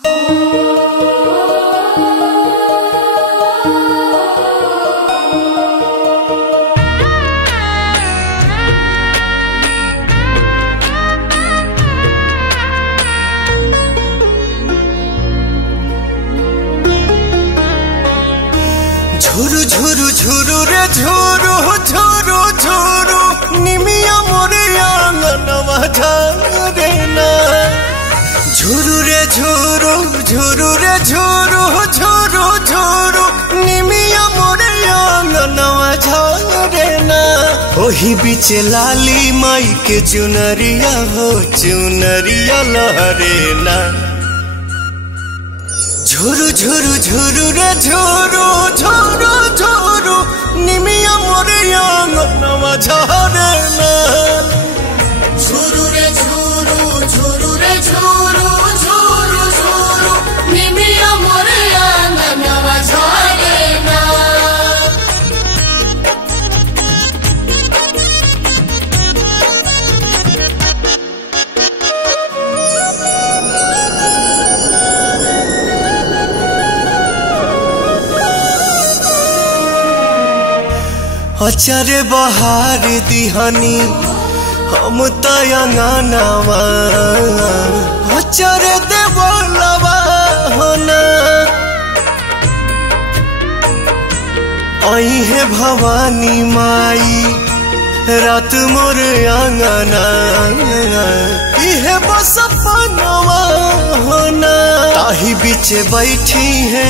झुरु झुरु झुरु रे झुरु झुरु झुरु निमिया मोरे आंगनवा झरे ना। झुरु रे झुरु झुरु रे झुरु झुरु झुरु निमिया मोरे आंगनवा झरे ना। ओही बीच लाली माई के चुनरिया हो चुनरिया लहरे ना। झुरु झुरु झुरु रे झुरु झुरु झुरु निमिया मोरे आंगनवा झरे ना। झुरु रे झुरु झुरु रे झुरु झुरु झुरु निमिया मोरे आंगनवा झरे ना। अचारे बहार दिहानी हम तयंगनवा अचारे देवलवा होना। आई है भवानी माई रात मोर आंगना इहे बस पनवा होना। ताही बीच बैठी है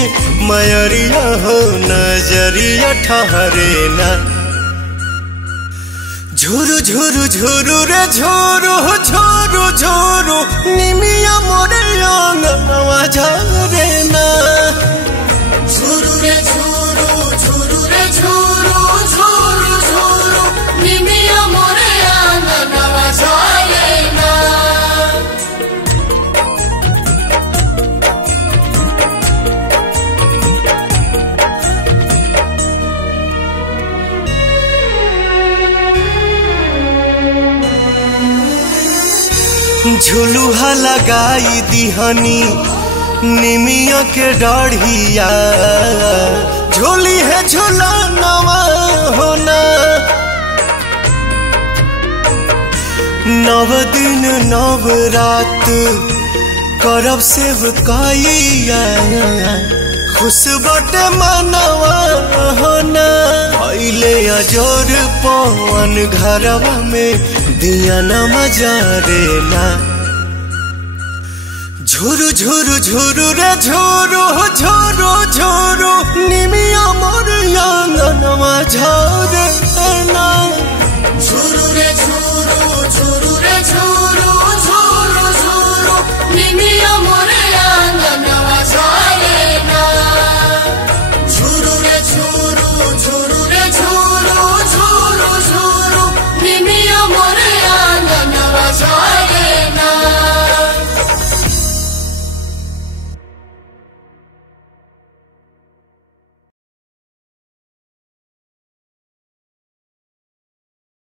मयरिया हो नजरिया ठहरे ना। झुरु झुरु झुरु रे झुरु झुरु झुरु निमिया मोरे आंगनवा झरे ना। झुरु रे झुरु झुरु रे झुरु झुरु झुरु निमिया मोरे आंगनवा झरे ना। झुलुहा लगाई दिहनी निमिया के डाढ़िया झोली है झुलनवा होना। नव दिन नव रात करब सेवकाइया खुश बटे मनवा होना। पहले अजोर पवन घरवा में दिया न मजारे ना। झुरु झुरु झुरु रे झुरु झुरु झुरु निमिया मोर आंगनवा